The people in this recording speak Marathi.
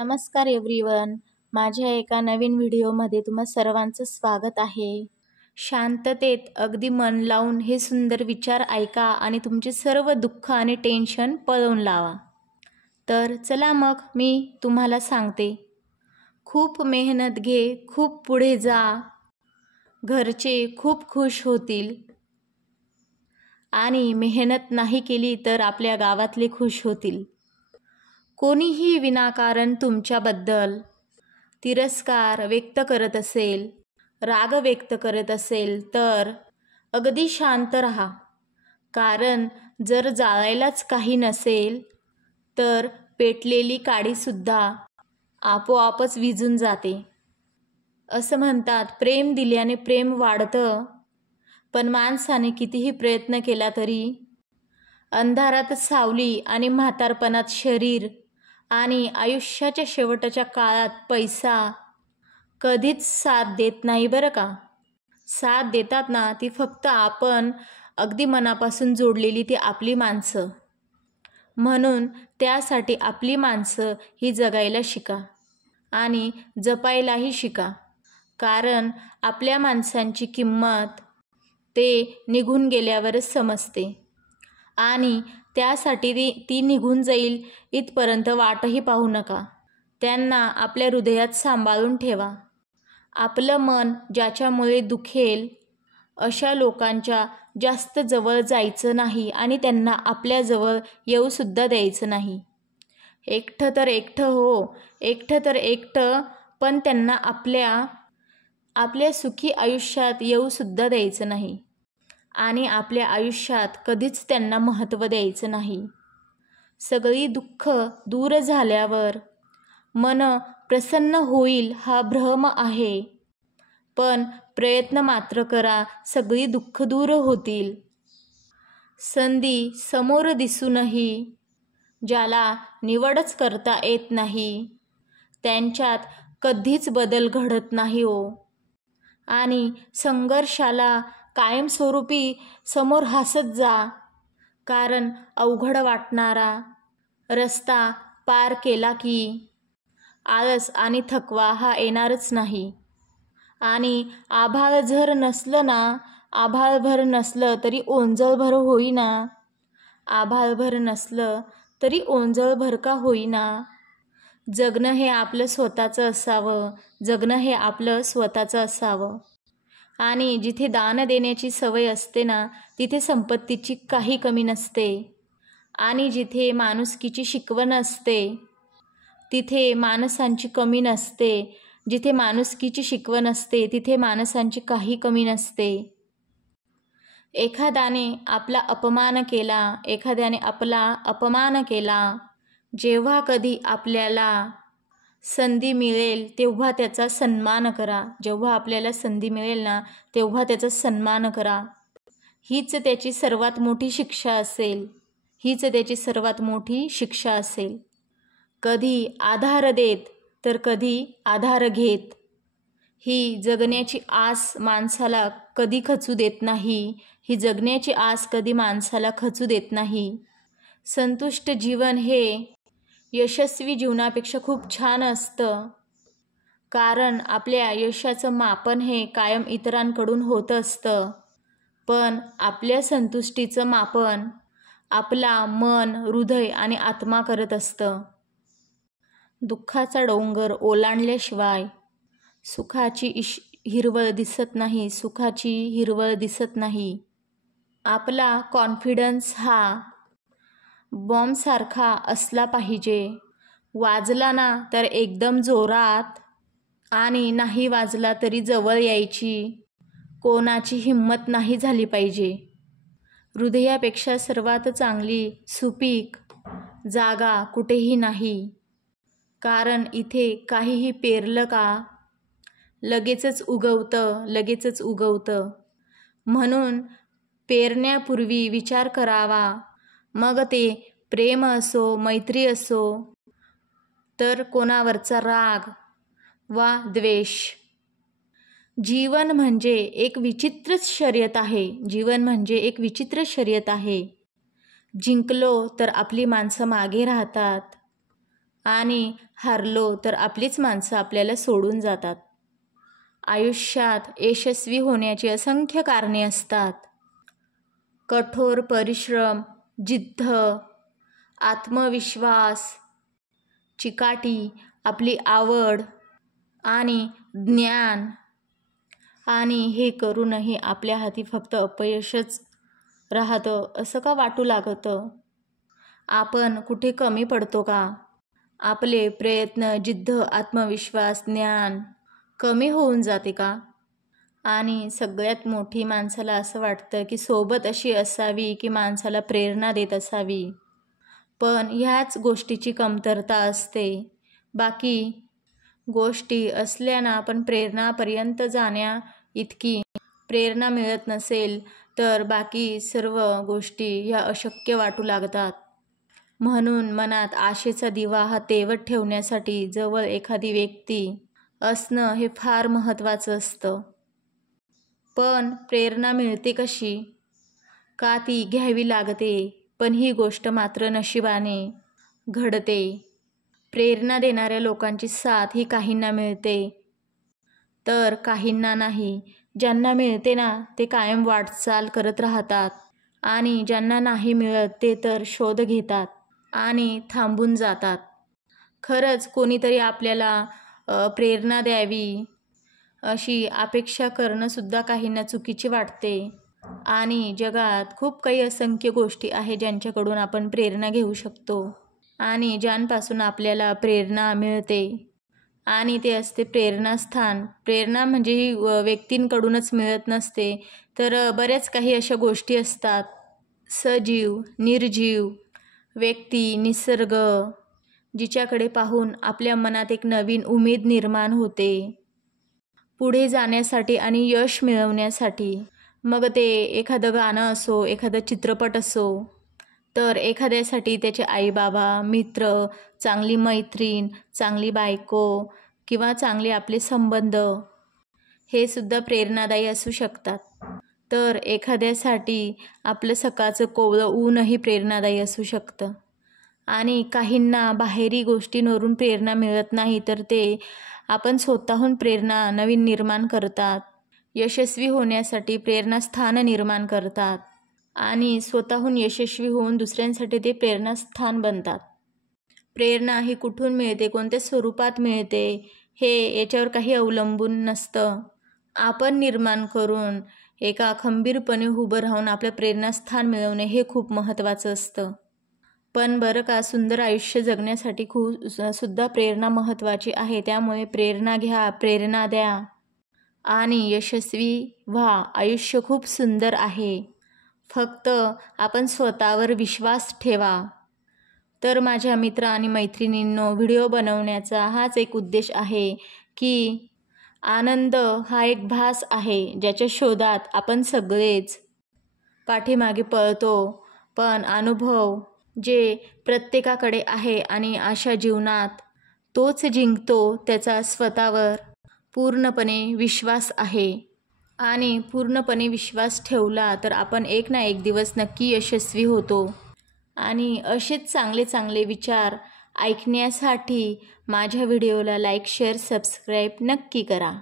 नमस्कार एव्हरीवन. माझ्या एका नवीन व्हिडिओमध्ये तुम्हा सर्वांचं स्वागत आहे. शांततेत अगदी मन लावून हे सुंदर विचार ऐका आणि तुमचे सर्व दुःख आणि टेन्शन पळवून लावा. तर चला मग मी तुम्हाला सांगते. खूप मेहनत घे, खूप पुढे जा, घरचे खूप खुश होतील. आणि मेहनत नाही केली तर आपल्या गावातले खुश होतील. कोणीही विनाकारण तुमच्याबद्दल तिरस्कार व्यक्त करत असेल, राग व्यक्त करत असेल तर अगदी शांत राहा. कारण जर जाळायलाच काही नसेल तर पेटलेली काडीसुद्धा आपोआपच विझून जाते. असं म्हणतात, प्रेम दिल्याने प्रेम वाढतं, पण माणसाने कितीही प्रयत्न केला तरी अंधारात सावली आणि म्हातारपणात शरीर आणि आयुष्याच्या शेवटच्या काळात पैसा कधीच साथ देत नाही बरं का. साथ देतात ना ती फक्त आपण अगदी मनापासून जोडलेली ती आपली माणसं. म्हणून त्यासाठी आपली माणसं ही जगायला शिका आणि जपायलाही शिका. कारण आपल्या माणसांची किंमत ते निघून गेल्यावरच समजते आणि त्यासाठी ती निघून जाईल इथपर्यंत वाटही पाहू नका. त्यांना आपल्या हृदयात सांभाळून ठेवा. आपलं मन ज्याच्यामुळे दुखेल अशा लोकांच्या जास्त जवळ जायचं नाही आणि त्यांना आपल्याजवळ येऊसुद्धा द्यायचं नाही. एकटं तर एकटं हो, एकटं तर एकटं, पण त्यांना आपल्या सुखी आयुष्यात येऊसुद्धा द्यायचं नाही आणि आपल्या आयुष्यात कधीच त्यांना महत्त्व द्यायचं नाही. सगळी दुःख दूर झाल्यावर मन प्रसन्न होईल हा भ्रम आहे, पण प्रयत्न मात्र करा, सगळी दुःख दूर होतील. संधी समोर दिसूनही ज्याला निवडच करता येत नाही त्यांच्यात कधीच बदल घडत नाही हो. आणि संघर्षाला कायमस्वरूपी समोर हसत जा, कारण अवघड वाटणारा रस्ता पार केला की आळस आणि थकवा हा येणारच नाही. आणि आभाळ जर नसलं ना, आभाळभर नसलं तरी ओंजळभर होईना. आभाळभर नसलं तरी ओंजळभर का होईना. जगणं हे आपलं स्वतःचं असावं, जगणं हे आपलं स्वतःचं असावं. आणि जिथे दान देण्याची सवय असते ना तिथे संपत्तीची काही कमी नसते. आणि जिथे माणुसकीची शिकवण असते तिथे माणसांची कमी नसते. जिथे माणुसकीची शिकवण असते तिथे माणसांची काही कमी नसते. एखाद्याने आपला अपमान केला, एखाद्याने आपला अपमान केला, जेव्हा कधी आपल्याला संधी मिळेल तेव्हा त्याचा सन्मान करा. जेव्हा आपल्याला संधी मिळेल ना तेव्हा त्याचा सन्मान करा. हीच त्याची सर्वात मोठी शिक्षा असेल. हीच त्याची सर्वात मोठी शिक्षा असेल. कधी आधार देत तर कधी आधार घेत. ही जगण्याची आस माणसाला कधी खचू देत नाही. ही जगण्याची आस कधी माणसाला खचू देत नाही. संतुष्ट जीवन हे यशस्वी जीवनापेक्षा खूप छान असतं. कारण आपल्या यशाचं मापन हे कायम इतरांकडून होत असतं, पण आपल्या संतुष्टीचं मापन आपला मन, हृदय आणि आत्मा करत असतं. दुःखाचा डोंगर ओलांडल्याशिवाय सुखाची हिरवळ दिसत नाही. सुखाची हिरवळ दिसत नाही. आपला कॉन्फिडन्स हा बॉम्बसारखा असला पाहिजे. वाजला ना तर एकदम जोरात आणि नाही वाजला तरी जवळ यायची कोणाची हिंमत नाही झाली पाहिजे. हृदयापेक्षा सर्वात चांगली सुपीक जागा कुठेही नाही. कारण इथे काहीही पेरलं का लगेचच उगवतं, लगेचच उगवतं. म्हणून पेरण्यापूर्वी विचार करावा. मग ते प्रेम असो, मैत्री असो, तर कोणावरचा राग वा द्वेष. जीवन म्हणजे एक विचित्रच शर्यत आहे. जीवन म्हणजे एक विचित्र शर्यत आहे. जिंकलो तर आपली माणसं मागे राहतात आणि हारलो तर आपलीच माणसं आपल्याला सोडून जातात. आयुष्यात यशस्वी होण्याची असंख्य कारणे असतात. कठोर परिश्रम, जिद्द, आत्मविश्वास, चिकाटी, आपली आवड आणि ज्ञान. आणि हे करूनही आपल्या हाती फक्त अपयशच राहतं असं का वाटू लागतं? आपण कुठे कमी पडतो का? आपले प्रयत्न, जिद्द, आत्मविश्वास, ज्ञान कमी होऊन जाते का? आणि सगळ्यात मोठी माणसाला असं वाटतं की सोबत अशी असावी की माणसाला प्रेरणा देत असावी. पण ह्याच गोष्टीची कमतरता असते. बाकी गोष्टी असल्यानं आपण प्रेरणापर्यंत जाण्या इतकी प्रेरणा मिळत नसेल तर बाकी सर्व गोष्टी ह्या अशक्य वाटू लागतात. म्हणून मनात आशेचा दिवा हा तेवत ठेवण्यासाठी जवळ एखादी व्यक्ती असणं हे फार महत्त्वाचं असतं. पण प्रेरणा मिळते कशी? का ती घ्यावी लागते? पण ही गोष्ट मात्र नशिबाने घडते. प्रेरणा देणाऱ्या लोकांची साथ ही काहींना मिळते तर काहींना नाही. ज्यांना मिळते ना ते कायम वाटचाल करत राहतात आणि ज्यांना नाही मिळत ते तर शोध घेतात आणि थांबून जातात. खरंच कोणीतरी आपल्याला प्रेरणा द्यावी अशी अपेक्षा करणंसुद्धा काहींना चुकीचे वाटते. आणि जगात खूप काही असंख्य गोष्टी आहेत ज्यांच्याकडून आपण प्रेरणा घेऊ शकतो आणि ज्यांपासून आपल्याला प्रेरणा मिळते. आणि ते असते प्रेरणास्थान. प्रेरणा म्हणजे ही व्यक्तींकडूनच मिळत नसते तर बऱ्याच काही अशा गोष्टी असतात. सजीव, निर्जीव व्यक्ती, निसर्ग जिच्याकडे पाहून आपल्या मनात एक नवीन उमेद निर्माण होते पुढे जाण्यासाठी आणि यश मिळवण्यासाठी. मग ते एखादं गाणं असो, एखादं चित्रपट असो, तर एखाद्यासाठी त्याचे आईबाबा, मित्र, चांगली मैत्रीण, चांगली बायको किंवा चांगले आपले संबंध हे सुद्धा प्रेरणादायी असू शकतात. तर एखाद्यासाठी आपलं सकाळचं कोवळं ऊनही प्रेरणादायी असू शकतं. आणि काहींना बाहेरी गोष्टींवरून प्रेरणा मिळत नाही तर ते आपण स्वतःहून प्रेरणा नवीन निर्माण करतात. यशस्वी होण्यासाठी प्रेरणास्थान निर्माण करतात आणि स्वतःहून यशस्वी होऊन दुसऱ्यांसाठी ते प्रेरणास्थान बनतात. प्रेरणा ही कुठून मिळते, कोणत्या स्वरूपात मिळते हे याच्यावर काही अवलंबून नसतं. आपण निर्माण करून एका खंबीरपणे उभं राहून आपलं प्रेरणास्थान मिळवणे हे खूप महत्त्वाचं असतं. पण बरं का, सुंदर आयुष्य जगण्यासाठी सुद्धा प्रेरणा महत्त्वाची आहे. त्यामुळे प्रेरणा घ्या, प्रेरणा द्या आणि यशस्वी व्हा. आयुष्य खूप सुंदर आहे. फक्त आपण स्वतःवर विश्वास ठेवा. तर माझ्या मित्र आणि मैत्रिणींनो, व्हिडिओ बनवण्याचा हाच एक उद्देश आहे की आनंद हा एक भास आहे ज्याच्या शोधात आपण सगळेच पाठीमागे पळतो. पण अनुभव जे प्रत्येकाकडे आहे आणि अशा जीवनात तोच जिंकतो त्याचा स्वतःवर पूर्णपणे विश्वास आहे. आणि पूर्णपणे विश्वास ठेवला तर आपण एक ना एक दिवस नक्की यशस्वी होतो. आणि असेच चांगले चांगले विचार ऐकण्यासाठी माझ्या व्हिडिओला लाईक, शेअर, सबस्क्राईब नक्की करा.